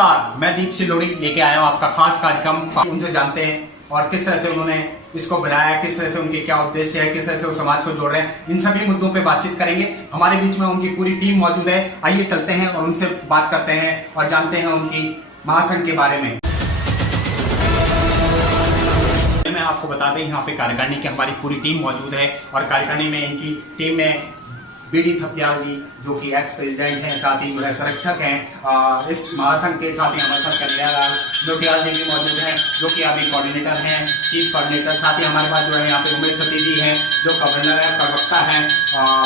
नमस्कार, मैं दीप सिल्लोड़ी लेके आया हूँ आपका खास कार्यक्रम। उनसे जानते हैं और किस तरह से उन्होंने इसको बनाया, किस तरह से उनके क्या उद्देश्य है, किस तरह से वो समाज को जोड़ रहे हैं, इन सभी मुद्दों पे बातचीत करेंगे। हमारे बीच में उनकी पूरी टीम मौजूद है। आइए चलते हैं और उनसे बात करते हैं और जानते हैं उनकी महासंघ के बारे में। मैं आपको बता दें, यहाँ पे कार्यकारिणी की हमारी पूरी टीम मौजूद है और कार्यकारिणी में इनकी टीम में बीडी थपलियाल जी जो कि एक्स प्रेसिडेंट हैं, साथ ही जो है संरक्षक हैं इस महासंघ के, साथ ही हमारे साथ कन्हैयालाल नोटियाल जी भी मौजूद हैं जो कि अभी कोऑर्डिनेटर हैं, चीफ कोऑर्डिनेटर। साथ ही हमारे पास जो है यहाँ पे उमेश सती जी हैं जो गवर्नर है, प्रवक्ता हैं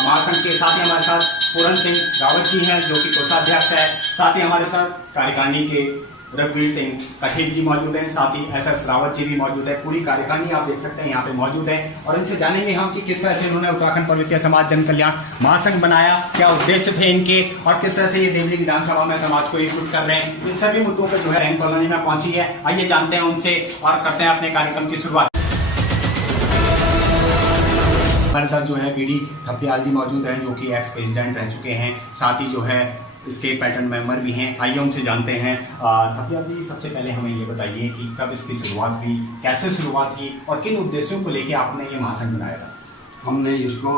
महासंघ के। साथ ही हमारे साथ पूरन सिंह रावत जी हैं जो कि कोषाध्यक्ष है। साथ ही हमारे साथ कार्यकारिणी के रघुवीर सिंह कठेत जी मौजूद हैं, साथ ही एस रावत जी भी मौजूद है। पूरी कार्यकारिणी आप देख सकते हैं यहाँ पे मौजूद है और इनसे जानेंगे हम कि किस तरह से इन्होंने उत्तराखंड पर्वतीय समाज जन कल्याण महासंघ बनाया, क्या उद्देश्य थे इनके और किस तरह से ये देवली विधानसभा में समाज को एकजुट कर रहे हैं। इन सभी मुद्दों पर जो है रैंक कॉलोनी में पहुंची है। आइए जानते हैं उनसे और करते हैं अपने कार्यक्रम की शुरुआत। हमारे साथ जो है बीडी थपलियाल जी मौजूद हैं जो कि एक्स प्रेसिडेंट रह चुके हैं, साथ ही जो है इसके पैटर्न मेंबर भी हैं। आइए उनसे जानते हैं। थपलियाल जी, सबसे पहले हमें ये बताइए कि कब इसकी शुरुआत हुई, कैसे शुरुआत की और किन उद्देश्यों को लेकर आपने ये महासंघ बनाया था? हमने इसको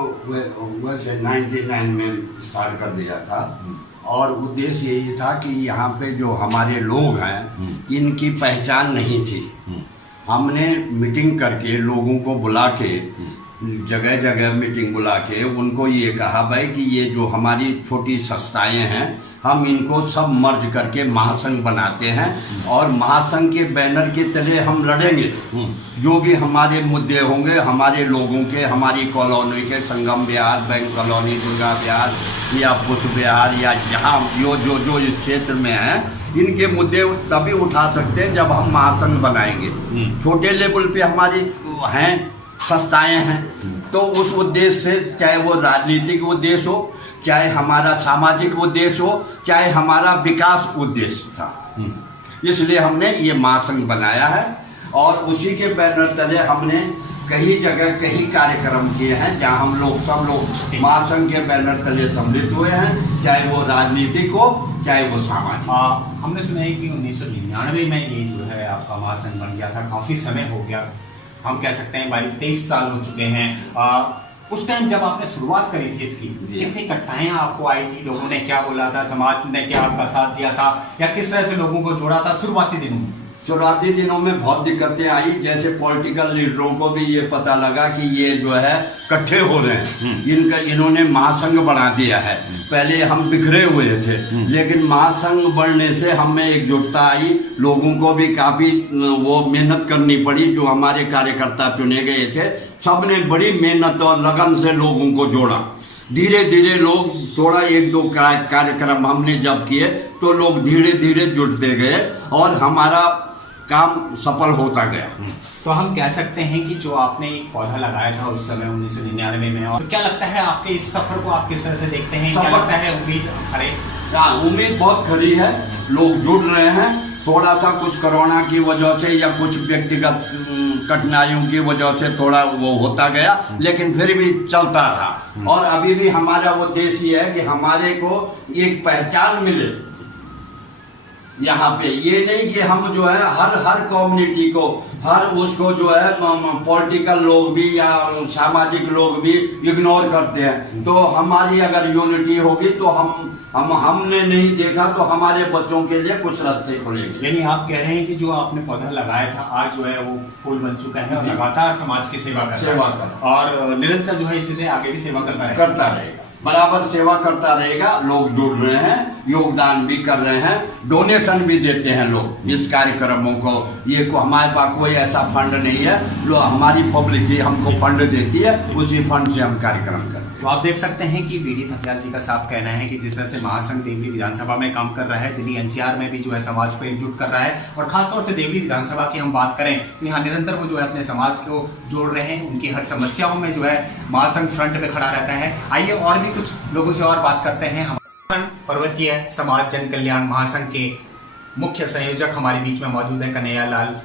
वैसे 99 में स्टार्ट कर दिया था और उद्देश्य यही था कि यहाँ पे जो हमारे लोग हैं इनकी पहचान नहीं थी। हमने मीटिंग करके लोगों को बुला के जगह जगह मीटिंग बुला के उनको ये कहा भाई कि ये जो हमारी छोटी संस्थाएं हैं हम इनको सब मर्ज करके महासंघ बनाते हैं और महासंघ के बैनर के तले हम लड़ेंगे। जो भी हमारे मुद्दे होंगे हमारे लोगों के, हमारी कॉलोनी के, संगम विहार, बैंक कॉलोनी, दुर्गा विहार या पुष्प विहार या जहाँ जो इस क्षेत्र में है, इनके मुद्दे तभी उठा सकते हैं जब हम महासंघ बनाएंगे। छोटे लेवल पे हमारी हैं संस्थाएं हैं, तो उस उद्देश्य से, चाहे वो राजनीतिक उद्देश्य हो, चाहे हमारा सामाजिक उद्देश्य हो, चाहे हमारा विकास उद्देश्य था, इसलिए हमने ये महासंघ बनाया है। और उसी के बैनर तले हमने कई जगह कई कार्यक्रम किए हैं जहां हम लोग सब लोग महासंघ के बैनर तले सम्मिलित हुए हैं, चाहे वो राजनीतिक हो चाहे वो सामाजिक। हमने सुना है कि 1999 में ये जो है आपका महासंघ बन गया था। काफी समय हो गया, हम कह सकते हैं 22-23 साल हो चुके हैं। उस टाइम जब आपने शुरुआत करी थी इसकी, कितनी कठिनाइयां आपको आई थी? लोगों ने क्या बोला था, समाज ने क्या आपका साथ दिया था या किस तरह से लोगों को जोड़ा था शुरुआती दिनों में? शुरुआती दिनों में बहुत दिक्कतें आई। जैसे पॉलिटिकल लीडरों को भी ये पता लगा कि ये जो है इकट्ठे हो रहे हैं, इन्होंने महासंघ बना दिया है। पहले हम बिखरे हुए थे, लेकिन महासंघ बनने से हमें एकजुटता आई। लोगों को भी काफ़ी वो मेहनत करनी पड़ी। जो हमारे कार्यकर्ता चुने गए थे सबने बड़ी मेहनत और लगन से लोगों को जोड़ा। धीरे धीरे लोग, थोड़ा 1-2 कार्यक्रम हमने जब किए तो लोग धीरे धीरे जुटते गए और हमारा काम सफल होता गया। तो हम कह सकते हैं कि जो आपने एक पौधा लगाया था उस समय 1999 में, और तो क्या लगता है आपके इस सफर को आप किस तरह से देखते हैं? क्या लगता है उम्मीद खरी? उम्मीद बहुत खरी है, लोग जुड़ रहे हैं। थोड़ा सा कुछ कोरोना की वजह से या कुछ व्यक्तिगत कठिनाइयों की वजह से थोड़ा वो होता गया, लेकिन फिर भी चलता रहा। और अभी भी हमारा उद्देश्य ये है कि हमारे को एक पहचान मिले यहाँ पे। ये नहीं कि हम जो है हर कम्युनिटी को, हर उसको जो है पॉलिटिकल लोग भी या सामाजिक लोग भी इग्नोर करते हैं। तो हमारी अगर यूनिटी होगी तो हमने नहीं देखा तो हमारे बच्चों के लिए कुछ रास्ते खुलेंगे। यानी आप कह रहे हैं कि जो आपने पौधा लगाया था आज जो है वो फूल बन चुका है और लगातार समाज की सेवा कर रहा है और निरंतर जो है इसीलिए आगे भी सेवा करता रहेगा, बराबर सेवा करता रहेगा। लोग जुड़ रहे हैं, योगदान भी कर रहे हैं, डोनेशन भी देते हैं लोग इस कार्यक्रमों को। ये को हमारे पास कोई ऐसा फंड नहीं है, लोग हमारी पब्लिक भी हमको फंड देती है, उसी फंड से हम कार्यक्रम करते हैं। तो आप देख सकते हैं कि बीडी थपलियाल जी का साफ कहना है कि जिस तरह से महासंघ देवली विधानसभा में काम कर रहा है, दिल्ली एनसीआर में भी जो है समाज को एकजुट कर रहा है और खासतौर से देवली विधानसभा की हम बात करें तो यहाँ निरंतर वो जो है अपने समाज को जोड़ रहे हैं। उनकी हर समस्याओं में जो है महासंघ फ्रंट पे खड़ा रहता है। आइए और भी कुछ लोगों से और बात करते हैं। हम पर्वतीय समाज जन कल्याण महासंघ के मुख्य संयोजक हमारे बीच में मौजूद है कन्हैयालाल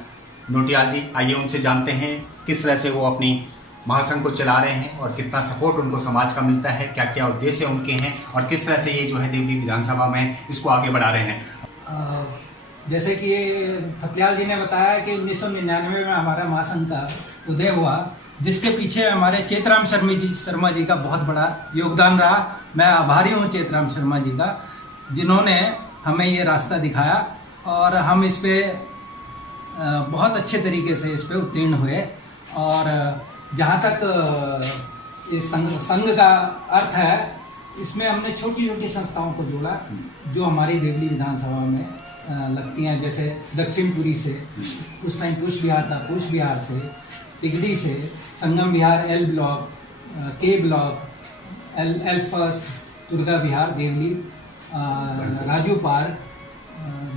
नोटियाल जी। आइए उनसे जानते हैं किस तरह से वो अपनी महासंघ को चला रहे हैं और कितना सपोर्ट उनको समाज का मिलता है, क्या क्या उद्देश्य उनके हैं और किस तरह से ये जो है देवली विधानसभा में इसको आगे बढ़ा रहे हैं। जैसे कि थपलियाल जी ने बताया कि 1999 में हमारा महासंघ का उदय हुआ, जिसके पीछे हमारे चेतराम शर्मा जी का बहुत बड़ा योगदान रहा। मैं आभारी हूँ चेतराम शर्मा जी का, जिन्होंने हमें ये रास्ता दिखाया और हम इस पे बहुत अच्छे तरीके से इस पे उत्तीर्ण हुए। और जहाँ तक इस संघ का अर्थ है, इसमें हमने छोटी छोटी संस्थाओं को जोड़ा जो हमारी देवली विधानसभा में लगती हैं। जैसे दक्षिणपुरी से उस टाइम पुष्प विहार था, पुष्प विहार से, तिगड़ी से, Sangam Vihar L Block, K Block, L first, Durga Vihar, Devli, Raju Park,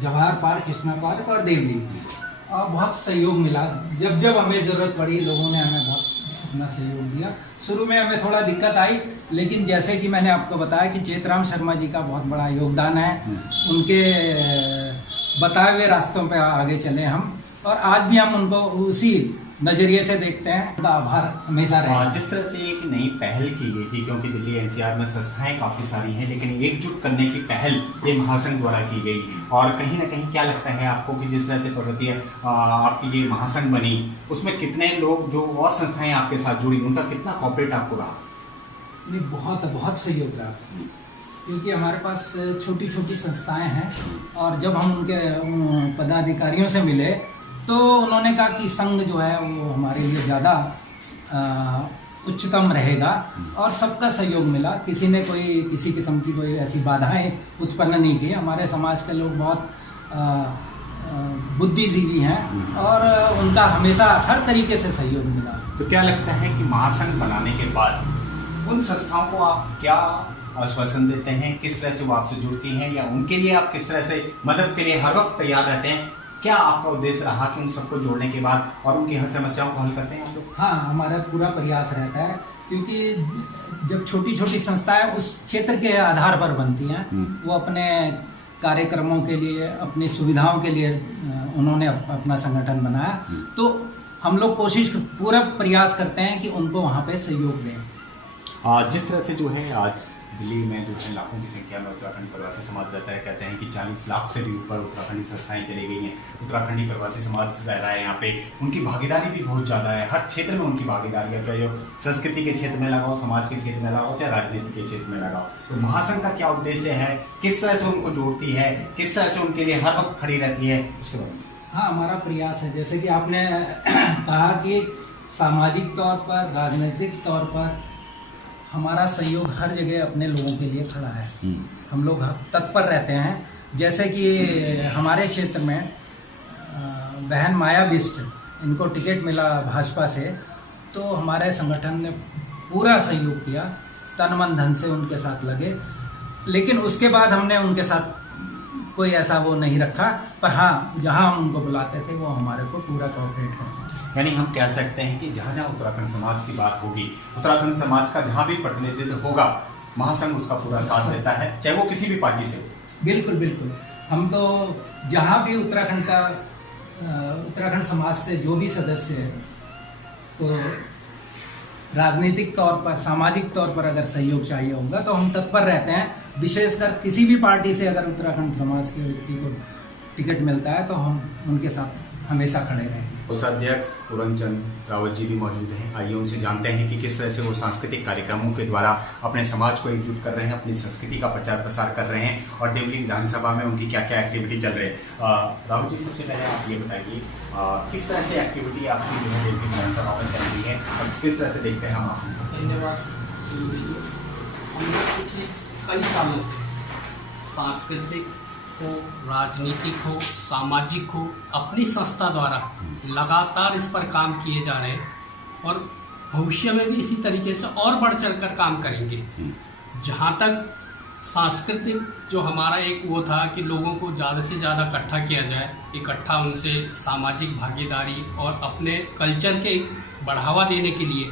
Jawahar Park, Krishna Park और देवली। और बहुत सहयोग मिला। जब जब हमें ज़रूरत पड़ी लोगों ने हमें बहुत अपना सहयोग दिया। शुरू में हमें थोड़ा दिक्कत आई, लेकिन जैसे कि मैंने आपको बताया कि चेतराम शर्मा जी का बहुत बड़ा योगदान है। उनके बताए हुए रास्तों पे आगे चले हम, और आज भी हम उनको उसी नजरिए से देखते हैं। उनका आभार हमेशा रहेगा। जिस तरह से एक नई पहल की गई थी, क्योंकि दिल्ली एनसीआर में संस्थाएं काफ़ी सारी हैं, लेकिन एकजुट करने की पहल ये महासंघ द्वारा की गई। और कहीं ना कहीं क्या लगता है आपको कि जिस तरह से प्रगति आपकी ये महासंघ बनी, उसमें कितने लोग जो और संस्थाएं आपके साथ जुड़ी, उनका कितना कॉपरेट आपको रहा? नहीं, बहुत बहुत सहयोग रहा, क्योंकि हमारे पास छोटी छोटी संस्थाएं हैं। और जब हम उनके पदाधिकारियों से मिले तो उन्होंने कहा कि संघ जो है वो हमारे लिए ज़्यादा उच्चतम रहेगा, और सबका सहयोग मिला। किसी ने किसी किस्म की कोई ऐसी बाधाएं उत्पन्न नहीं की। हमारे समाज के लोग बहुत बुद्धिजीवी हैं और उनका हमेशा हर तरीके से सहयोग मिला। तो क्या लगता है कि महासंघ बनाने के बाद उन संस्थाओं को आप क्या आश्वासन देते हैं? किस तरह से वो आपसे जुड़ती हैं, या उनके लिए आप किस तरह से मदद के लिए हर वक्त तैयार रहते हैं? क्या आपका उद्देश्य रहा कि उन सबको जोड़ने के बाद और उनकी हर समस्याओं को हल करते हैं आप लोग? हाँ, हमारा पूरा प्रयास रहता है, क्योंकि जब छोटी छोटी संस्थाएं उस क्षेत्र के आधार पर बनती हैं, वो अपने कार्यक्रमों के लिए, अपनी सुविधाओं के लिए उन्होंने अपना संगठन बनाया। तो हम लोग पूरा प्रयास करते हैं कि उनको वहाँ पे सहयोग दें। जिस तरह से जो है आज दिल्ली में जो है लाखों की संख्या में उत्तराखंड प्रवासी समाज रहता है, कहते हैं कि 40 लाख से भी ऊपर उत्तराखंडी संस्थाएं चली गई हैं। उत्तराखंडी प्रवासी समाज रह रहा है यहाँ पे, उनकी भागीदारी भी बहुत ज़्यादा है। हर क्षेत्र में उनकी भागीदारी है, चाहे संस्कृति के क्षेत्र में लगाओ, समाज के क्षेत्र में लगाओ, चाहे राजनीति के क्षेत्र में लगाओ। तो महासंघ का क्या उद्देश्य है, किस तरह से उनको जोड़ती है, किस तरह से उनके लिए हर वक्त खड़ी रहती है, उसके बारे में? हाँ, हमारा प्रयास है, जैसे कि आपने कहा कि सामाजिक तौर पर, राजनीतिक तौर पर हमारा सहयोग हर जगह अपने लोगों के लिए खड़ा है। हम लोग तत्पर रहते हैं। जैसे कि हमारे क्षेत्र में बहन माया बिष्ट, इनको टिकट मिला भाजपा से, तो हमारे संगठन ने पूरा सहयोग किया, तन मन धन से उनके साथ लगे। लेकिन उसके बाद हमने उनके साथ कोई ऐसा वो नहीं रखा, पर हाँ, जहाँ हम उनको बुलाते थे वो हमारे को पूरा कोऑपरेट करते हैं। यानी हम कह सकते हैं कि जहाँ जहाँ उत्तराखंड समाज की बात होगी, उत्तराखंड समाज का जहाँ भी प्रतिनिधित्व होगा, महासंघ उसका पूरा साथ देता है, चाहे वो किसी भी पार्टी से हो। बिल्कुल बिल्कुल। हम तो जहाँ भी उत्तराखंड समाज से जो भी सदस्य है, तो राजनीतिक तौर पर, सामाजिक तौर पर अगर सहयोग चाहिए होगा तो हम तत्पर रहते हैं। विशेषकर किसी भी पार्टी से अगर उत्तराखंड समाज के व्यक्ति को टिकट मिलता है तो हम उनके साथ हमेशा खड़े रहेंगे। कोषाध्यक्ष पूरनचंद रावत जी भी मौजूद हैं। आइए उनसे जानते हैं कि किस तरह से वो सांस्कृतिक कार्यक्रमों के द्वारा अपने समाज को एकजुट कर रहे हैं, अपनी संस्कृति का प्रचार प्रसार कर रहे हैं, और देवली विधानसभा में उनकी क्या क्या एक्टिविटी चल रही है। रावत जी, सबसे पहले आप ये बताइए किस तरह से एक्टिविटी आपकी जो है देवली विधानसभा में चल रही है और किस तरह से देखते हैं हम? धन्यवाद। हम लोग पिछले कई सालों से सांस्कृतिक हो, राजनीतिक हो, सामाजिक हो, अपनी संस्था द्वारा लगातार इस पर काम किए जा रहे हैं, और भविष्य में भी इसी तरीके से और बढ़ चढ़कर काम करेंगे। जहाँ तक सांस्कृतिक जो हमारा एक वो था कि लोगों को ज़्यादा से ज़्यादा इकट्ठा किया जाए, इकट्ठा उनसे सामाजिक भागीदारी और अपने कल्चर के बढ़ावा देने के लिए,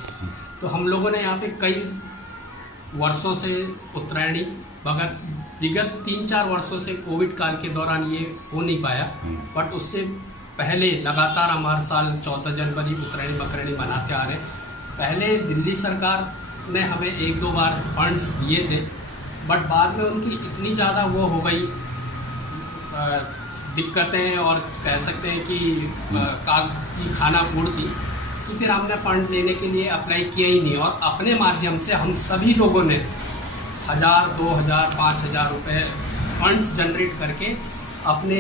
तो हम लोगों ने यहाँ पे कई वर्षों से उत्तरायणी विगत 3-4 वर्षों से कोविड काल के दौरान ये हो नहीं पाया, बट उससे पहले लगातार हम हर साल 14 जनवरी उत्तरायणी बकरायणी मनाते आ रहे। पहले दिल्ली सरकार ने हमें 1-2 बार फंड्स दिए थे, बट बाद में उनकी इतनी ज़्यादा वो हो गई दिक्कतें और कह सकते हैं कि कागजी खाना पूर्ति, कि फिर हमने फंड लेने के लिए अप्लाई किया ही नहीं, और अपने माध्यम से हम सभी लोगों ने 1000, 2000, 5000 रुपये फंड्स जनरेट करके अपने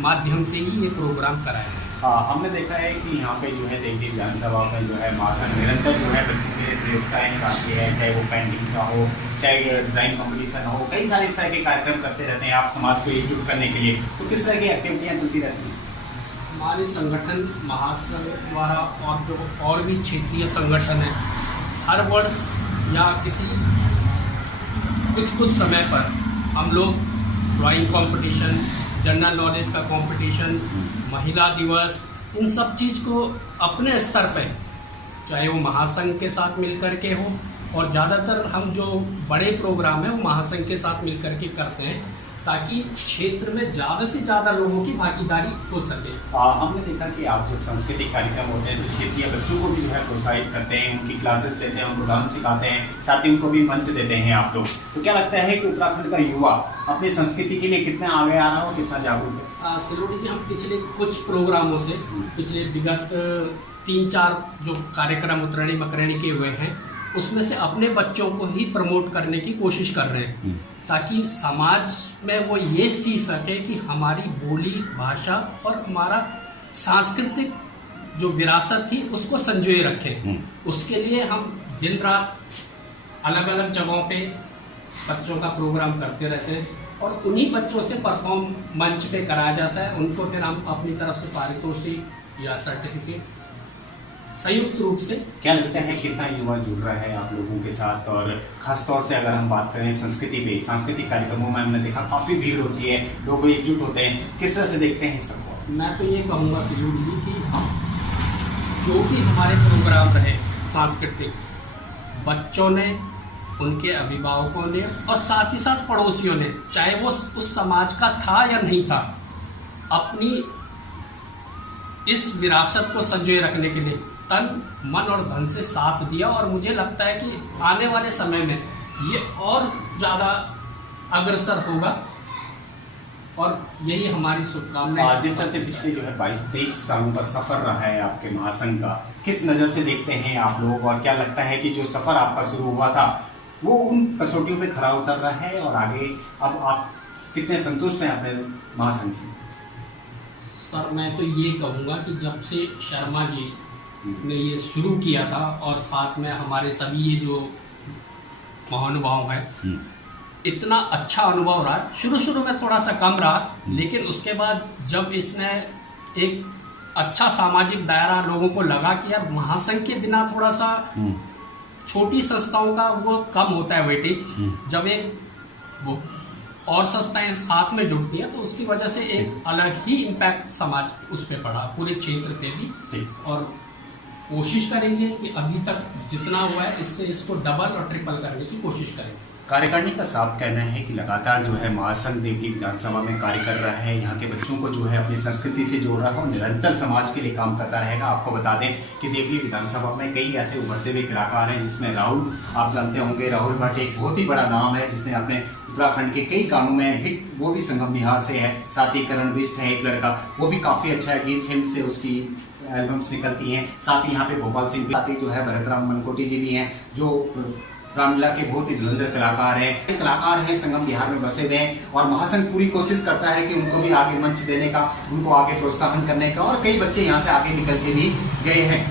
माध्यम से ही ये प्रोग्राम कराया है। हमने देखा है कि यहाँ पे जो है देवली विधानसभा में जो है महासंघ निरंतर जो है बच्चों के लिए प्रतियोगिताएं कराती है, चाहे वो पेंटिंग का हो, चाहे ड्राइंग कंपटीशन हो, कई सारे इस तरह के कार्यक्रम करते रहते हैं आप समाज को एकजुट करने के लिए। तो किस तरह की एक्टिविटियाँ चलती रहती हैं? हमारे संगठन महासंघ द्वारा और जो और भी क्षेत्रीय संगठन है, हर वर्ष या किसी कुछ समय पर हम लोग ड्राइंग कंपटीशन, जनरल नॉलेज का कंपटीशन, महिला दिवस, इन सब चीज़ को अपने स्तर पे, चाहे वो महासंघ के साथ मिलकर के हो, और ज़्यादातर हम जो बड़े प्रोग्राम हैं वो महासंघ के साथ मिलकर के करते हैं, ताकि क्षेत्र में ज़्यादा से ज़्यादा लोगों की भागीदारी हो सके। हमने देखा कि आप जब सांस्कृतिक कार्यक्रम होते हैं तो क्षेत्रीय बच्चों को भी जो है प्रोत्साहित करते हैं, उनकी क्लासेस देते हैं, उनको डांस सिखाते हैं, साथ ही उनको भी मंच देते हैं आप लोग। तो क्या लगता है कि उत्तराखंड का युवा अपनी संस्कृति के लिए कितना आगे आ रहा है और कितना जागरूक है? सिलोडी जी, हम पिछले कुछ प्रोग्रामों से, पिछले विगत 3-4 जो कार्यक्रम उत्तरायणी मकरैनी के हुए हैं, उसमें से अपने बच्चों को ही प्रमोट करने की कोशिश कर रहे हैं, ताकि समाज में वो ये सीख सके कि हमारी बोली, भाषा और हमारा सांस्कृतिक जो विरासत थी उसको संजोए रखें। उसके लिए हम दिन रात अलग अलग जगहों पे बच्चों का प्रोग्राम करते रहते हैं, और उन्हीं बच्चों से परफॉर्म मंच पे कराया जाता है। उनको फिर हम अपनी तरफ से पारितोषिक या सर्टिफिकेट संयुक्त रूप से। क्या लगता है कितना युवा जुड़ रहा है आप लोगों के साथ? और खासतौर से अगर हम बात करें संस्कृति पे, सांस्कृतिक कार्यक्रमों में हमने देखा काफ़ी भीड़ होती है, लोग एकजुट होते हैं, किस तरह से देखते हैं सबको? मैं तो ये कहूँगा सिलोडी जी कि जो भी हमारे प्रोग्राम रहे सांस्कृतिक, बच्चों ने, उनके अभिभावकों ने और साथ ही साथ पड़ोसियों ने, चाहे वो उस समाज का था या नहीं था, अपनी इस विरासत को संजोए रखने के लिए तन, मन और धन से साथ दिया। और मुझे लगता है कि आने वाले समय में ये और ज़्यादा अग्रसर होगा, और यही हमारी शुभकामनाएं। जिस तरह से पिछले जो है 22-23 सालों का सफर रहा है आपके महासंघ का, किस नज़र से देखते हैं आप लोग? और क्या लगता है कि जो सफर आपका शुरू हुआ था वो उन कसौटियों पे खरा उतर रहा है, और आगे अब आप कितने संतुष्ट हैं अपने महासंघ से? सर, मैं तो ये कहूँगा कि जब से शर्मा जी ने ये शुरू किया था, और साथ में हमारे सभी ये जो महानुभाव हैं, इतना अच्छा अनुभव रहा। शुरू में थोड़ा सा कम रहा, लेकिन उसके बाद जब इसने एक अच्छा सामाजिक दायरा लोगों को लगा कि यार महासंघ के बिना थोड़ा सा छोटी संस्थाओं का वो कम होता है वेटेज, जब एक वो और संस्थाएं साथ में जुड़ती हैं, तो उसकी वजह से एक अलग ही इम्पैक्ट समाज उस पर पड़ा, पूरे क्षेत्र पे भी। और कोशिश करेंगे कि अभी तक जितना हुआ है इससे इसको डबल और ट्रिपल करने की कोशिश करेंगे। कार्यकारिणी का साफ कहना है कि लगातार जो है महासंघ देवली विधानसभा में कार्य कर रहा है, यहाँ के बच्चों को जो है अपनी संस्कृति से जोड़ रहा है और निरंतर समाज के लिए काम करता रहेगा। आपको बता दें कि देवली विधानसभा में कई ऐसे उभरते हुए कलाकार हैं, जिसमें राहुल, आप जानते होंगे, राहुल भट्ट एक बहुत ही बड़ा नाम है, जिसने अपने उत्तराखंड के कई गानों में हिट, वो भी संगम बिहार से है। साथ ही करण बिष्ट है एक लड़का, वो भी काफ़ी अच्छा है, गीत फिल्म से उसकी एल्बम्स निकलती हैं। साथ ही यहाँ पे भोपाल सिंह, साथ ही जो है भरतराम मनकोटी जी भी हैं, जो रामलीला के बहुत ही धुरंधर कलाकार हैं। कलाकार हैं संगम बिहार में बसे हुए हैं, और महासंघ पूरी कोशिश करता है कि उनको भी आगे मंच देने का, उनको आगे प्रोत्साहन करने का, और कई बच्चे यहाँ से आगे निकल के भी गए हैं।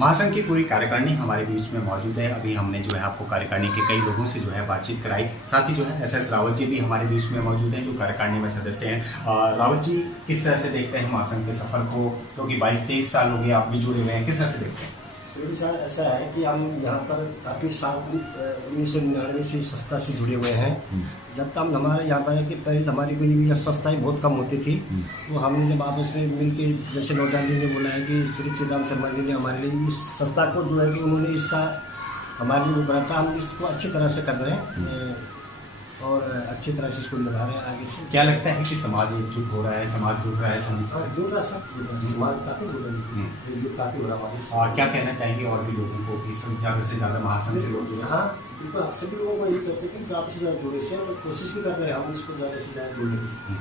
महासंघ की पूरी कार्यकारिणी हमारे बीच में मौजूद है। अभी हमने जो है आपको कार्यकारिणी के कई लोगों से जो है बातचीत कराई। साथ ही जो है SS रावत जी भी हमारे बीच में मौजूद हैं, जो कार्यकारिणी में सदस्य हैं। रावत जी, किस तरह से देखते हैं महासंघ के सफर को, क्योंकि 22-23 साल हो गए आप भी जुड़े हुए हैं, किस तरह से देखते हैं? सूर्य सर, ऐसा है कि हम यहाँ पर काफ़ी साल 1999 से संस्था से जुड़े हुए हैं। जब तक हमारे यहाँ पर है कि पहले हमारी कोई भी संस्थाएं बहुत कम होती थी, तो हमने जब आपस में मिल के, जैसे नौजान जी ने बोला है कि श्री चिराम शर्मा जी ने हमारे लिए इस संस्था को जो है कि उन्होंने इसका हमारे लिए बनाता, हम इसको अच्छी तरह से कर रहे हैं। और अच्छी तरह से इसको निभा रहे हैं आगे से। क्या लगता है कि समाज एकजुट हो रहा है, समाज जुड़ रहा है और जुड़ रहा सब जुड़ रहा है, समाज काफ़ी जुड़ रही है, एकजुट काफ़ी हो रहा है आगे और क्या कहना चाहेंगे और भी लोगों को कि ज़्यादा से ज़्यादा महासंघ से लोग जुड़े? हाँ बिल्कुल, आप सभी लोगों को यही कहते हैं कि ज़्यादा से ज़्यादा जुड़े से, और कोशिश भी कर रहे हैं हम इसको ज़्यादा से ज़्यादा जुड़ने की।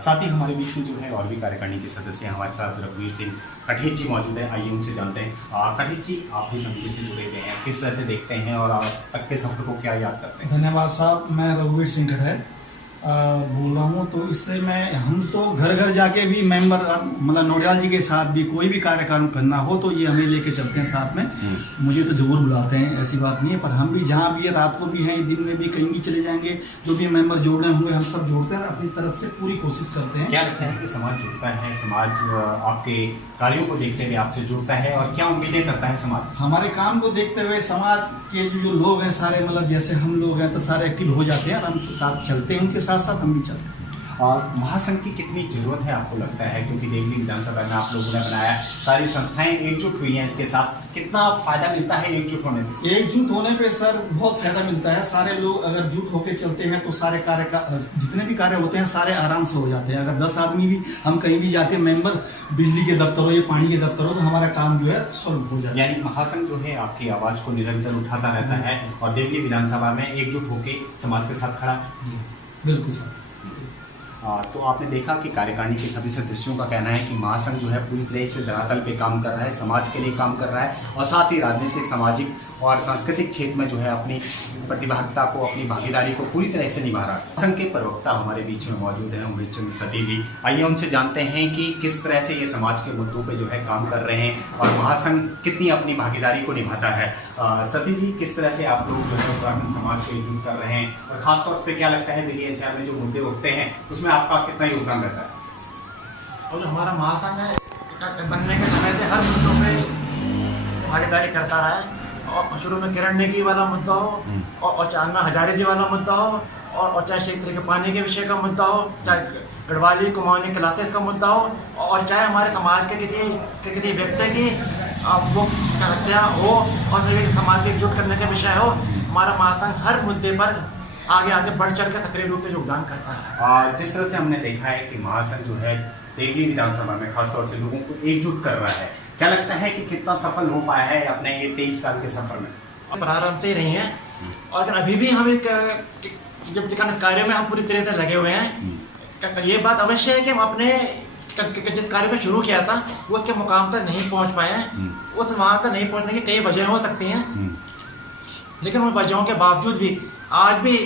साथ ही हमारे बीच में जो है और भी कार्यकारिणी के सदस्य हैं, हमारे साथ रघुवीर सिंह कठेच जी मौजूद हैं। आइए उनसे जानते हैं। कठेच जी, आप भी समिति से जुड़े हुए हैं, किस तरह से देखते हैं और आज तक के सफर को क्या याद करते हैं? धन्यवाद साहब, मैं रघुवीर सिंह कठेच बोल रहा हूँ। तो इससे हम तो घर घर जाके भी मेंबर मतलब नोडियाल जी के साथ भी कोई भी कार्यक्रम करना हो तो ये हमें लेके चलते हैं साथ में। मुझे तो जरूर बुलाते हैं, ऐसी बात नहीं है, पर हम भी जहाँ भी है, रात को भी हैं, दिन में भी कहीं भी चले जाएंगे, जो भी मेंबर जोड़ने होंगे हम सब जोड़ते हैं, अपनी तरफ से पूरी कोशिश करते हैं। क्या लगता है कि समाज जुड़ता है, समाज आपके कार्यों को देखते हुए आपसे जुड़ता है और क्या उम्मीदें करता है समाज? हमारे काम को देखते हुए समाज के जो लोग हैं सारे, मतलब जैसे हम लोग हैं तो सारे एक्टिव हो जाते हैं, आराम से साथ चलते हैं, उनके साथ साथ हम भी चलते हैं। और महासंघ की कितनी जरूरत है आपको लगता है, क्योंकि देवली विधानसभा में आप लोगों ने बनाया, सारी संस्थाएं एकजुट हुई हैं, इसके साथ कितना फायदा मिलता है एकजुट होने में? एकजुट होने पे सर बहुत फायदा मिलता है। सारे लोग अगर जुट होके चलते हैं तो सारे कार्य का जितने भी कार्य होते हैं सारे आराम से हो जाते हैं। अगर 10 आदमी भी हम कहीं भी जाते हैं, मेंबर बिजली के दफ्तर हो या पानी के दफ्तर हो, तो हमारा काम जो है सॉल्व हो जाता है। यानी महासंघ जो है आपकी आवाज को निरंतर उठाता रहता है और देवली विधानसभा में एकजुट होकर समाज के साथ खड़ा। बिल्कुल सर। तो आपने देखा कि कार्यकारिणी के सभी सदस्यों का कहना है कि महासंघ जो है पूरी तरह से धरातल पे काम कर रहा है, समाज के लिए काम कर रहा है और साथ ही राजनीतिक, सामाजिक और सांस्कृतिक क्षेत्र में जो है अपनी प्रतिभागिता को, अपनी भागीदारी को पूरी तरह से निभा रहा है। महासंघ के प्रवक्ता हमारे बीच में मौजूद हैं उमेश चंद सती जी। आइए उनसे जानते हैं कि किस तरह से ये समाज के मुद्दों पे जो है काम कर रहे हैं और महासंघ कितनी अपनी भागीदारी को निभाता है। सती जी, किस तरह से आप लोग जो है उत्तराखंड समाज को एकजुट कर रहे हैं और खासतौर पर क्या लगता है दिल्ली एनसीआर में जो मुद्दे उठते हैं उसमें आपका कितना योगदान रहता है? और जो हमारा महासंघ है बनने के समय से हर मुद्दों पे भागीदारी करता रहा है, और शुरू में किरण नेगी वाला मुद्दा हो और चाहे हजारे जी वाला मुद्दा हो और चाहे क्षेत्र के पानी के विषय का मुद्दा हो, चाहे गढ़वाली कुमाऊनी के लाते का मुद्दा हो, और चाहे हमारे समाज के किसी व्यक्ति की वो हत्या हो और समाज को एकजुट करने का विषय हो, हमारा महासंघ हर मुद्दे पर आगे बढ़ चढ़ कर सक्रिय रूप से योगदान करता है। जिस तरह से हमने देखा है कि महासंघ जो है देवली विधानसभा में खासतौर से लोगों को एकजुट कर रहा है, क्या लगता है कि कितना सफल हो पाया है अपने ये 23 साल के सफर में? प्रारंभ से ही रही हैं और अभी भी हम जब कार्य में हम पूरी तरह से लगे हुए हैं। ये बात अवश्य है कि हम अपने जिस कार्य को शुरू किया था वो उसके मुकाम तक नहीं पहुंच पाए हैं। उस वहां तक नहीं पहुंचने की कई वजह हो सकती हैं, लेकिन उन वजहों के बावजूद भी आज भी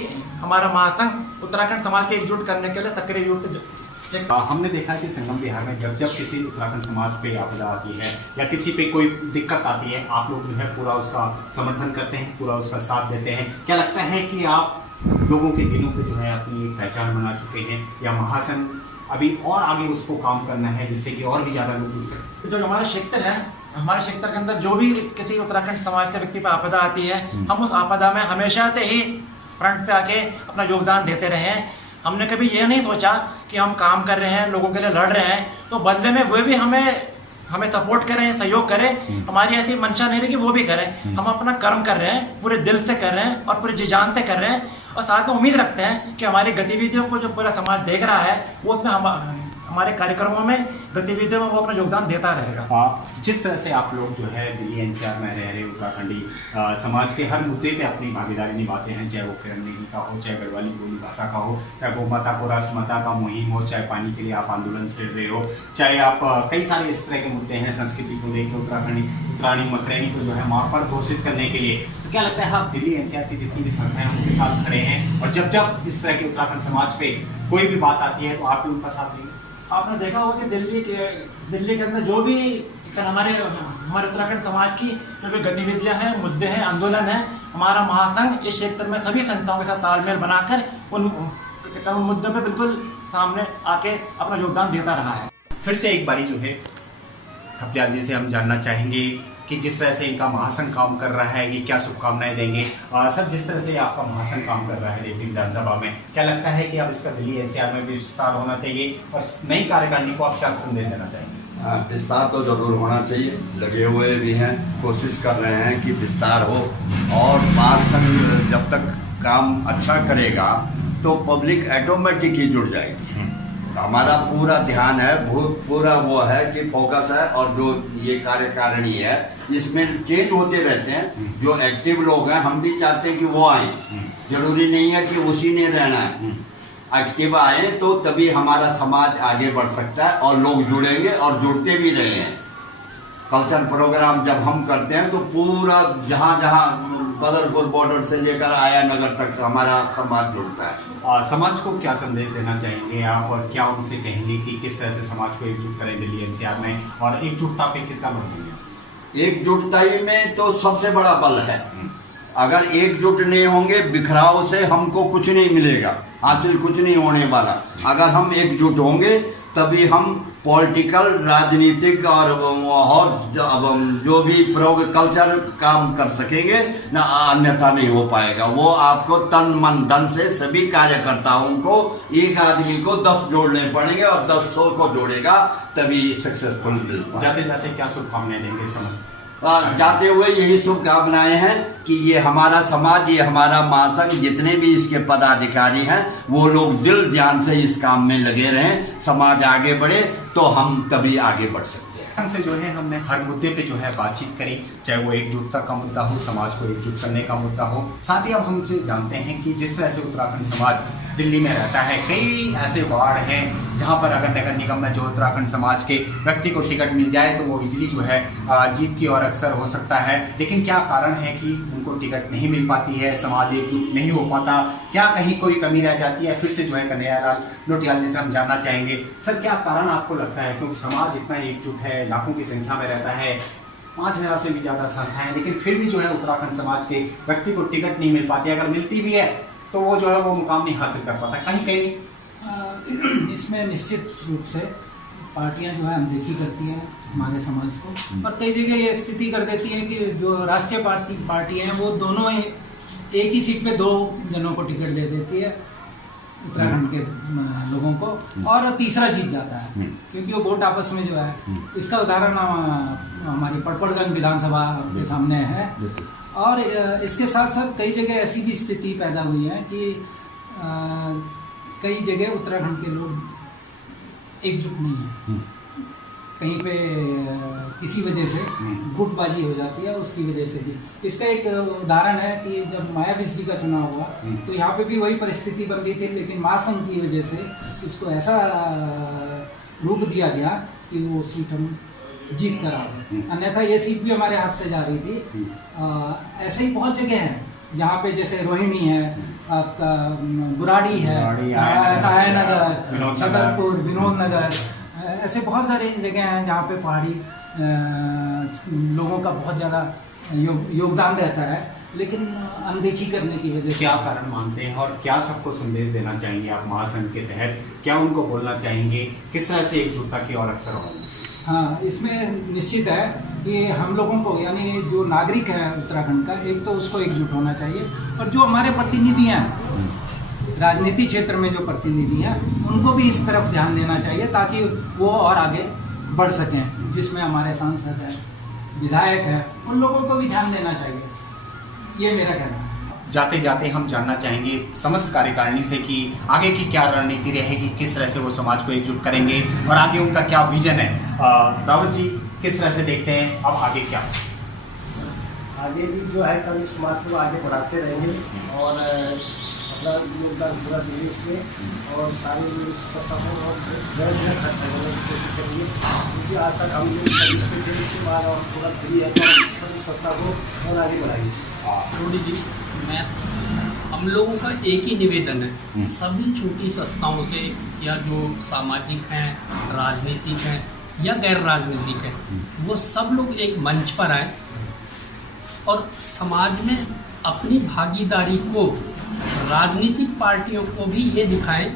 हमारा महासंघ उत्तराखंड समाज को एकजुट करने के लिए सक्रिय रूप से। हमने देखा कि संगम बिहार में जब किसी उत्तराखंड समाज पे आपदा आती है या किसी पे कोई दिक्कत आती है, आप लोग जो है पूरा उसका समर्थन करते हैं, पूरा उसका साथ देते हैं। क्या लगता है कि आप लोगों के दिलों पे जो है अपनी एक पहचान बना चुके हैं या महासंघ अभी और आगे उसको काम करना है जिससे कि और भी ज्यादा लोग जुड़ सकें? जो हमारा क्षेत्र है, हमारे क्षेत्र के अंदर जो भी किसी उत्तराखंड समाज के व्यक्ति पर आपदा आती है, हम उस आपदा में हमेशा से ही फ्रंट पे आके अपना योगदान देते रहे हैं। हमने कभी ये नहीं सोचा कि हम काम कर रहे हैं, लोगों के लिए लड़ रहे हैं तो बदले में वो भी हमें सपोर्ट करें, सहयोग करें। हमारी ऐसी मंशा नहीं रही कि वो भी करें। हम अपना कर्म कर रहे हैं, पूरे दिल से कर रहे हैं और पूरे जी जान से कर रहे हैं, और साथ में उम्मीद रखते हैं कि हमारी गतिविधियों को जो पूरा समाज देख रहा है वो उसमें हमारे कार्यक्रमों में, गतिविधियों में वो अपना योगदान देता रहेगा। जिस तरह से आप लोग जो है दिल्ली एनसीआर में रह रहे उत्तराखंडी समाज के हर मुद्दे पे अपनी भागीदारी निभाते हैं, चाहे वो किरण नेगी का हो, चाहे गढ़वाली बोली भाषा का हो, चाहे गौ माता को राष्ट्रमाता का मुहिम हो, चाहे पानी के लिए आप आंदोलन छेड़ रहे हो, चाहे आप कई सारे इस तरह के मुद्दे हैं संस्कृति को लेकर उत्तराखंडी मकरैनी को जो है वहाँ पर घोषित करने के लिए। तो क्या लगता है आप दिल्ली एनसीआर की जितनी भी संस्थाएं उनके साथ खड़े हैं और जब इस तरह के उत्तराखंड समाज पे कोई भी बात आती है तो आप भी उनका साथ देंगे? आपने देखा होगा कि दिल्ली के अंदर जो भी हमारे उत्तराखंड समाज की जो भी गतिविधियां हैं, मुद्दे हैं, आंदोलन है, हमारा महासंघ इस क्षेत्र में सभी संस्थाओं के साथ तालमेल बनाकर उन मुद्दों पे बिल्कुल सामने आके अपना योगदान देता रहा है। फिर से एक बारी जो है थपलियाल जी से हम जानना चाहेंगे कि जिस तरह से इनका महासंघ काम कर रहा है ये क्या शुभकामनाएं देंगे? सर, जिस तरह से आपका महासंघ काम कर रहा है देवली विधानसभा में, क्या लगता है कि अब इसका दिल्ली एनसीआर में भी विस्तार होना चाहिए और नई कार्यकारिणी को आप क्या संदेश देना चाहेंगे? विस्तार तो ज़रूर होना चाहिए, लगे हुए भी हैं, कोशिश कर रहे हैं कि विस्तार हो। और महासंघ जब तक काम अच्छा करेगा तो पब्लिक ऑटोमेटिक ही जुड़ जाएगी। हमारा पूरा ध्यान है, पूरा वो है कि फोकस है। और जो ये कार्यकारिणी है इसमें चेंज होते रहते हैं, जो एक्टिव लोग हैं हम भी चाहते हैं कि वो आए, जरूरी नहीं है कि उसी ने रहना है। एक्टिव आए तो तभी हमारा समाज आगे बढ़ सकता है और लोग जुड़ेंगे और जुड़ते भी रहे हैं। कल्चर प्रोग्राम जब हम करते हैं तो पूरा जहाँ जहाँ बदरपुर बॉर्डर से लेकर आया नगर तक हमारा समाज जुड़ता है। और समाज को क्या संदेश देना चाहेंगे आप, और क्या उनसे कहेंगे कि किस तरह से समाज को एकजुट करें दिल्ली एनसीआर में, और एकजुटता पे किसका बल देंगे? एकजुटता में तो सबसे बड़ा बल है। अगर एकजुट नहीं होंगे, बिखराव से हमको कुछ नहीं मिलेगा, हासिल कुछ नहीं होने वाला। अगर हम एकजुट होंगे तभी हम पॉलिटिकल, राजनीतिक और जो भी कल्चर काम कर सकेंगे ना, अन्यथा नहीं हो पाएगा। वो आपको तन मन धन से सभी कार्यकर्ताओं को, एक आदमी को 10 जोड़ने पड़ेंगे और 10 100 को जोड़ेगा तभी सक्सेसफुल मिल पाएगा। जाते जाते क्या शुभकामनाएं देंगे समस्त? जाते हुए यही शुभकामनाएं हैं कि ये हमारा समाज, ये हमारा महासंघ, जितने भी इसके पदाधिकारी हैं वो लोग दिल जान से इस काम में लगे रहें, समाज आगे बढ़े तो हम तभी आगे बढ़ सकते हैं। से जो है हमने हर मुद्दे पे जो है बातचीत करी, चाहे वो एकजुटता का मुद्दा हो, समाज को एकजुट करने का मुद्दा हो। साथ ही अब हमसे जानते हैं कि जिस तरह से उत्तराखंड समाज दिल्ली में रहता है, कई ऐसे वार्ड हैं जहां पर अगर नगर निगम में जो उत्तराखंड समाज के व्यक्ति को टिकट मिल जाए तो वो इजीली जो है जीत की ओर अक्सर हो सकता है। लेकिन क्या कारण है कि उनको टिकट नहीं मिल पाती है, समाज एकजुट नहीं हो पाता, क्या कहीं कोई कमी रह जाती है? फिर से जो है कन्हैयालाल लोटियाल जी से हम जानना चाहेंगे, सर क्या कारण आपको लगता है? क्योंकि समाज इतना एकजुट है, लाखों की संख्या में रहता है, 5000 से भी ज़्यादा संस्थाएं, लेकिन फिर भी जो है उत्तराखंड समाज के व्यक्ति को टिकट नहीं मिल पाती। अगर मिलती भी है तो वो जो है वो मुकाम नहीं हासिल कर पाता कहीं कहीं। इसमें निश्चित रूप से पार्टियां जो है अनदेखी करती हैं हमारे समाज को, और कई जगह ये स्थिति कर देती है कि जो राष्ट्रीय पार्टी हैं वो दोनों ही एक ही सीट पे 2 जनों को टिकट दे देती है उत्तराखंड के लोगों को, और तीसरा जीत जाता है क्योंकि वो वोट आपस में जो है। इसका उदाहरण हमारी पटपड़गंज विधानसभा के सामने है। और इसके साथ साथ कई जगह ऐसी भी स्थिति पैदा हुई है कि कई जगह उत्तराखंड के लोग एकजुट नहीं है, कहीं पे किसी वजह से गुटबाजी हो जाती है, उसकी वजह से भी। इसका एक उदाहरण है कि जब मायावती जी का चुनाव हुआ तो यहाँ पे भी वही परिस्थिति बन रही थी, लेकिन महासंघ की वजह से इसको ऐसा रूप दिया गया कि वो सीट हम जीत कर आ गए, अन्यथा ये सीट भी हमारे हाथ से जा रही थी। ऐसे ही बहुत जगह हैं जहाँ पे जैसे रोहिणी है, आपका बुराड़ी है, आयनगर, छतरपुर, विनोद नगर, ऐसे बहुत सारी जगह हैं जहाँ पे पहाड़ी लोगों का बहुत ज़्यादा योगदान रहता है, लेकिन अनदेखी करने की वजह से। क्या कारण मानते हैं और क्या सबको संदेश देना चाहेंगे आप महासंघ के तहत? क्या उनको बोलना चाहेंगे, किस तरह से एकजुटता की ओर अक्सर होंगे? हाँ, इसमें निश्चित है कि हम लोगों को, यानी जो नागरिक है उत्तराखंड का, एक तो उसको एकजुट होना चाहिए, और जो हमारे प्रतिनिधि हैं राजनीति क्षेत्र में, जो प्रतिनिधि हैं उनको भी इस तरफ ध्यान देना चाहिए ताकि वो और आगे बढ़ सकें। जिसमें हमारे सांसद हैं, विधायक हैं, उन लोगों को भी ध्यान देना चाहिए, ये मेरा कहना है। जाते जाते हम जानना चाहेंगे समस्त कार्यकारिणी से कि आगे की क्या रणनीति रहेगी, किस तरह से वो समाज को एकजुट करेंगे और आगे उनका क्या विजन है। रावत जी किस तरह से देखते हैं अब आगे क्या? आगे भी जो है कभी समाज को आगे बढ़ाते रहेंगे और अपना योगदान पूरा देंगे इसमें, और सारे संस्था को जगह जगह खर्च करने की कोशिश करेंगे, क्योंकि आज तक हम लोग सर्विस पे थे, इसके बाद और पूरा फ्री है तो सभी संस्था को और आगे बढ़ाएंगे। रोडी जी, हम लोगों का एक ही निवेदन है, सभी छोटी संस्थाओं से, या जो सामाजिक हैं, राजनीतिक हैं या गैर राजनीतिक हैं, वो सब लोग एक मंच पर आए और समाज में अपनी भागीदारी को राजनीतिक पार्टियों को भी ये दिखाएं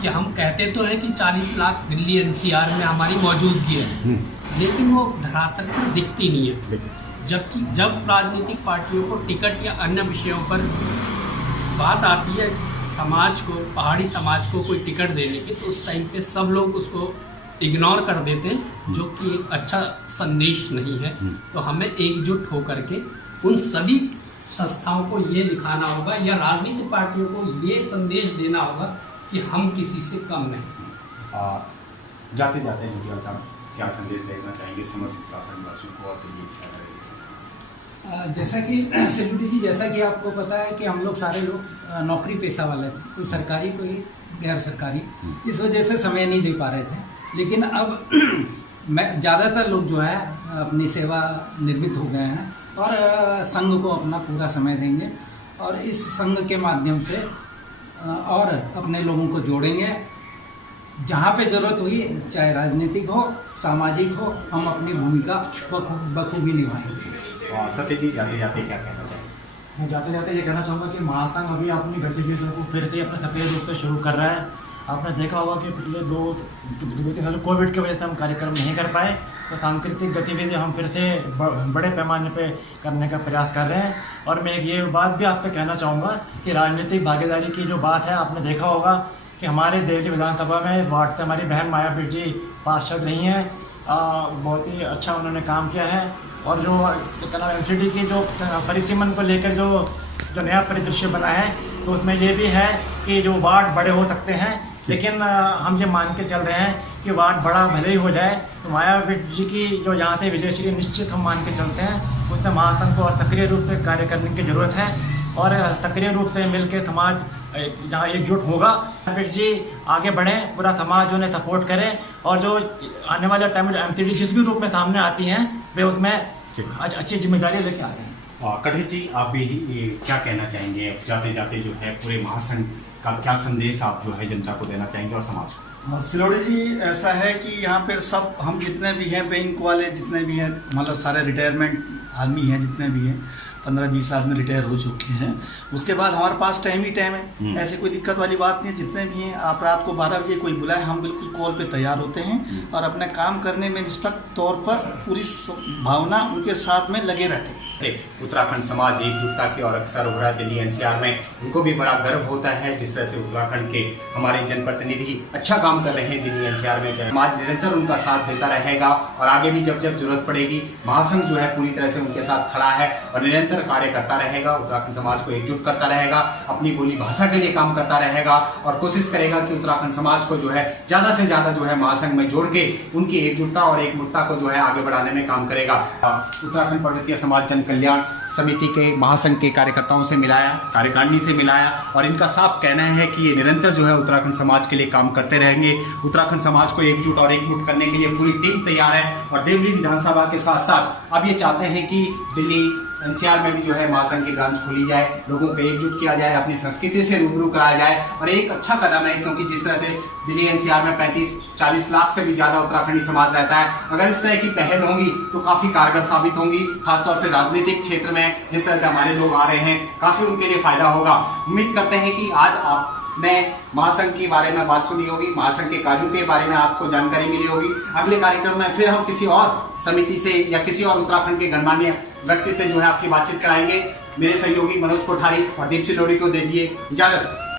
कि हम कहते तो हैं कि 40 लाख दिल्ली एनसीआर में हमारी मौजूदगी है, लेकिन वो धरातल पर दिखती नहीं है। जबकि जब राजनीतिक पार्टियों को टिकट या अन्य विषयों पर बात आती है, समाज को, पहाड़ी समाज को कोई टिकट देने की, तो उस टाइम पे सब लोग उसको इग्नोर कर देते हैं, जो कि एक अच्छा संदेश नहीं है। तो हमें एकजुट होकर के उन सभी संस्थाओं को ये दिखाना होगा या राजनीतिक पार्टियों को ये संदेश देना होगा कि हम किसी से कम नहीं। जाते जाते जुटियाल साहब क्या संदेश देना चाहेंगे समस्त उत्तराखंड वासियों को और दिल्ली जैसा कि सेल्यूटी जी, जैसा कि आपको पता है कि हम लोग सारे लोग नौकरी पेशा वाले थे, कोई सरकारी कोई गैर सरकारी, इस वजह से समय नहीं दे पा रहे थे। लेकिन अब मैं ज़्यादातर लोग जो है अपनी सेवा निर्मित हो गए हैं और संघ को अपना पूरा समय देंगे और इस संघ के माध्यम से और अपने लोगों को जोड़ेंगे। जहाँ पे ज़रूरत हुई, चाहे राजनीतिक हो, सामाजिक हो, हम अपनी भूमिका बखूबी निभाएंगे। सत्य जी, जाते जाते क्या कहना चाहिए? मैं जाते जाते ये कहना चाहूँगा कि महासंघ अभी अपनी गतिविधियों को फिर से अपने सक्रिय रूप से शुरू कर रहा है। आपने देखा होगा कि पिछले दो तीन साल कोविड की वजह से हम कार्यक्रम नहीं कर पाए, तो सांस्कृतिक गतिविधि हम फिर से बड़े पैमाने पे करने का प्रयास कर रहे हैं। और मैं ये बात भी आपसे कहना चाहूँगा कि राजनीतिक भागीदारी की जो बात है, आपने देखा होगा कि हमारे देश विधानसभा में वार्ड से हमारी बहन मायावती जी पार्षद रही हैं, बहुत ही अच्छा उन्होंने काम किया है। और जो MCD की जो परिसीमन को लेकर जो नया परिदृश्य बना है, तो उसमें ये भी है कि जो वार्ड बड़े हो सकते हैं, लेकिन हम ये मान के चल रहे हैं कि वार्ड बड़ा भले ही हो जाए, तो मायावती जी की जो यहाँ से विजयश्री निश्चित हम मान के चलते हैं, उसमें महासंघ को और सक्रिय रूप से कार्य करने की ज़रूरत है और सक्रिय रूप से मिलकर समाज जहाँ एकजुट होगा, मायावती जी आगे बढ़ें, पूरा समाज उन्हें सपोर्ट करे और जो आने वाले टाइम में MCD जिस भी रूप में सामने आती हैं, वे उसमें अच्छी जिम्मेदारी लेके आ रहे हैं। कढ़े जी, आप भी क्या कहना चाहेंगे? जाते जाते जो है पूरे महासंघ का क्या संदेश आप जो है जनता को देना चाहेंगे और समाज को? सिलोड़ी जी, ऐसा है कि यहाँ पर सब हम जितने भी हैं, बैंक वाले जितने भी हैं, मतलब सारे रिटायरमेंट आदमी हैं, जितने भी हैं 15-20 साल में रिटायर हो चुके हैं। उसके बाद हमारे पास टाइम ही टाइम है, ऐसे कोई दिक्कत वाली बात नहीं है। जितने भी हैं, आप रात को 12 बजे कोई बुलाए, हम बिल्कुल कॉल पे तैयार होते हैं और अपने काम करने में निष्पक्ष तौर पर पूरी भावना उनके साथ में लगे रहते हैं। उत्तराखंड समाज एकजुटता की और अक्सर हो रहा है दिल्ली NCR में, उनको भी बड़ा गर्व होता है जिस तरह से उत्तराखंड के हमारे जनप्रतिनिधि अच्छा काम कर रहे हैं दिल्ली NCR में। समाज निरंतर उनका साथ देता रहेगा और आगे भी जब जब जरूरत पड़ेगी, महासंघ जो है पूरी तरह से उनके साथ खड़ा है और निरंतर कार्य करता रहेगा, उत्तराखंड समाज को एकजुट करता रहेगा, अपनी बोली भाषा के लिए काम करता रहेगा और कोशिश करेगा कि उत्तराखंड समाज को जो है ज्यादा से ज्यादा जो है महासंघ में जोड़ के उनकी एकजुटता और एकमुटता को जो है आगे बढ़ाने में काम करेगा। उत्तराखंड पर्वतीय समाज जन कल्याण समिति के महासंघ के कार्यकर्ताओं से मिलाया, कार्यकारिणी से मिलाया और इनका साफ कहना है कि ये निरंतर जो है उत्तराखंड समाज के लिए काम करते रहेंगे। उत्तराखंड समाज को एकजुट और एकमुट करने के लिए पूरी टीम तैयार है और दिल्ली विधानसभा के साथ साथ अब ये चाहते हैं कि दिल्ली NCR में भी जो है महासंघ की ब्रांच खोली जाए, लोगों को एकजुट किया जाए, अपनी संस्कृति से रूबरू कराया जाए और एक अच्छा कदम है, क्योंकि जिस तरह से दिल्ली NCR में 35-40 लाख से भी ज्यादा उत्तराखंडी समाज रहता है, अगर इस तरह की पहल होंगी तो काफी कारगर साबित होंगी, खासतौर से राजनीतिक क्षेत्र में जिस तरह से हमारे लोग आ रहे हैं, काफी उनके लिए फायदा होगा। उम्मीद करते हैं कि आज आपने महासंघ के बारे में बात सुनी होगी, महासंघ के कार्यों के बारे में आपको जानकारी मिली होगी। अगले कार्यक्रम में फिर हम किसी और समिति से या किसी और उत्तराखंड के गणमान्य व्यक्ति से जो है आपकी बातचीत कराएंगे। मेरे सहयोगी मनोज कोठारी और दीप सिलोड़ी को दीजिए इजाजत।